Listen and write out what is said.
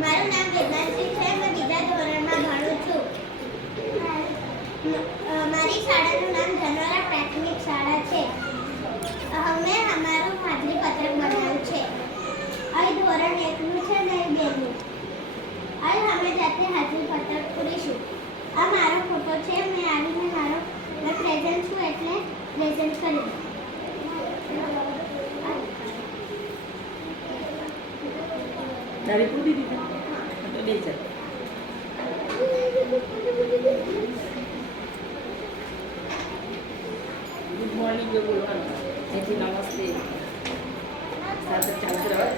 મારું નામ વેદાંશી છે. મેં બીજા ધોરણમાં ભણું છું. મારી શાળાનું નામ ધનોરા પ્રાથમિક શાળા છે. અમે અમારું હાજરી પત્રક બનાવ્યું છે. અહીં ધોરણ 1 નું છે ને 2 નું. અહીં અમે જાતે હાજરી પત્રક પૂરીશું. આ મારો ફોટો છે. મેં આવીને મેં પ્રેઝન્ટ છું એટલે પ્રેઝન્ટ કરી દઉં. તારી પૂરી દીધી તો બે ચાલ. ગુડ મોર્નિંગ બોલવાનું. નમસ્તે સાથે ચાલતું રહે.